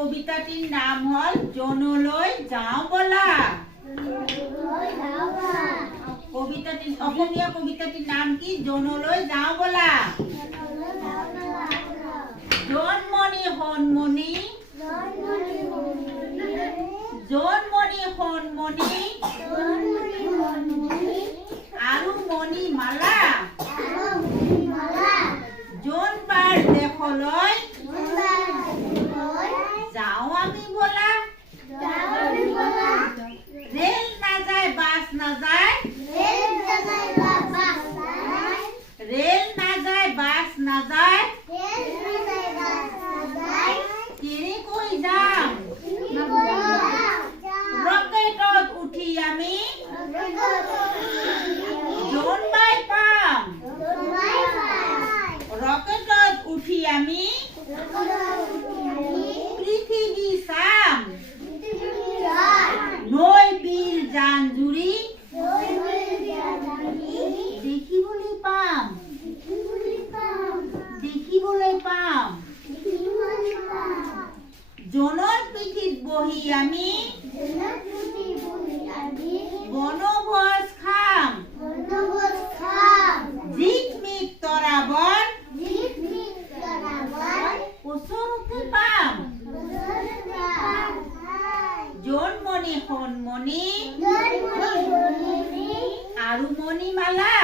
কবিতাটিৰ নাম হল জনলৈ যাওঁ বলা। কবিতাটিৰ অসমীয়া কবিতাটিৰ নাম কি? জনলৈ যাওঁ বলা। জোনমণি সোণমণি, জোনমণি সোণমণি আৰু মণিমালা, জোনবাৰ দেশলৈ যাওঁ আমি বলা। ৰেল নাযায় বাছ নাযায়, ৰেল নাযায় বাছ নাযায়, কেনেকৈ যাম ৰকেটত উঠি আমি জোনবাই পাম। ৰকেটত উঠি আমি পৃথিৱী চাম। নৈ বিল জান জুৰি দেখিবলৈ পাম, দেখিবলৈ পাম। জোনৰ পিঠিত বহি আমি বনভোজ খাম। জিকমিক তৰাবৰ ওচৰতে পাম। জোনমণি সোণমণি আৰু মণিমালা